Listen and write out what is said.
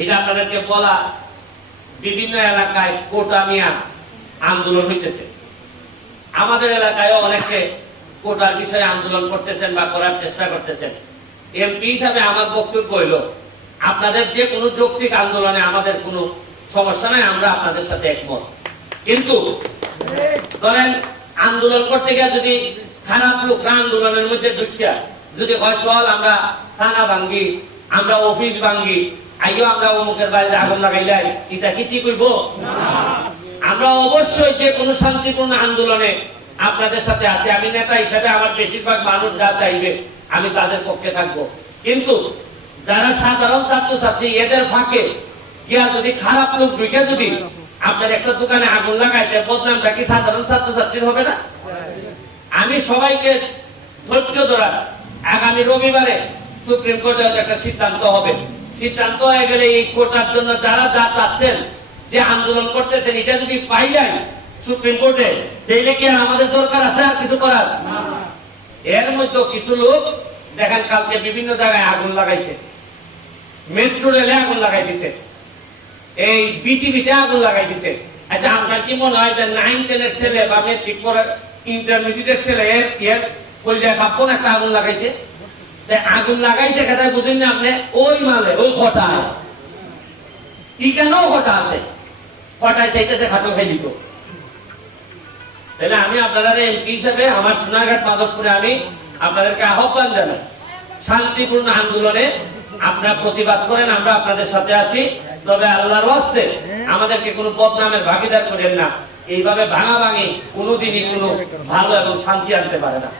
এটা আপনাদেরকে বলা বিভিন্ন এলাকায় কোটা মিয়া আন্দোলন হইতেছে। আমাদের এলাকায়ও অনেকে কোটার বিষয়ে আন্দোলন করতেছেন বা করার চেষ্টা করতেছেন। এমপি হিসাবে আমার বক্তব্য হইল, আপনাদের যে কোনো যৌক্তিক আন্দোলনে আমাদের কোনো সমস্যা নাই, আমরা আপনাদের সাথে একমত। কিন্তু ধরেন আন্দোলন করতে গিয়ে যদি খারাপ লোকরা আন্দোলনের মধ্যে ঢুকিয়া যদি হয় আমরা থানা ভাঙ্গি আমরা অফিস ভাঙ্গি। আইও আমরা অমুকের বাড়িতে আগুন লাগাইলাই এটা কি ঠিক হইব? আমরা অবশ্যই যে কোনো শান্তিপূর্ণ আন্দোলনে আপনাদের সাথে আছি। আমি নেতা হিসাবে আমার বেশিরভাগ মানুষ যা চাইবে, আমি তাদের পক্ষে থাকব। কিন্তু যারা সাধারণ ছাত্রছাত্রী, এদের ফাঁকে গিয়া যদি খারাপ লোক ঢুকে যদি আপনার একটা দোকানে আগুন লাগাইতে বদনামটা কি সাধারণ ছাত্রছাত্রীর হবে না? আমি সবাইকে ধৈর্য ধরার আগামী রবিবারে সুপ্রিম কোর্টে হয়তো একটা সিদ্ধান্ত হবে। সিদ্ধান্ত হয়ে গেলে এই কোটার জন্য যারা যা চাচ্ছেন যে আন্দোলন করতেছেন এটা যদি পাই যায় সুপ্রিম কোর্টে তাইলে কি আর আমাদের দরকার আছে আর কিছু করার? এর মধ্যে কিছু লোক দেখেন কালকে বিভিন্ন জায়গায় আগুন লাগাইছে। মেট্রো রেলে আগুন লাগাই দিছে। এই বিটিভিতে আগুন লাগাই দিছে। আচ্ছা আপনার কি মনে হয় যে নাইন টেনের ছেলে বা মেট্রিক পড়ার ইন্টারমিডিয়েটের ছেলে এর এর কইলে কাপড় একটা আগুন লাগাইছে? আগুন লাগাইছে কথা বুঝেন না আপনি, ওই মালে, ওই কটা কি কেন কটা আছে? কটায় চাইতেছে খাটো খাই তাহলে আমি আপনারা এমপি হিসেবে আমার সোনাঘাট মাধবপুরে আমি আপনাদেরকে আহ্বান জানাই, শান্তিপূর্ণ আন্দোলনে আপনারা প্রতিবাদ করেন, আমরা আপনাদের সাথে আছি। তবে আল্লাহর হস্তে আমাদেরকে কোনো বদনামের ভাগিদার করেন না। এইভাবে ভাঙা ভাঙি কোনোদিনই কোনো ভালো এবং শান্তি আনতে পারে না।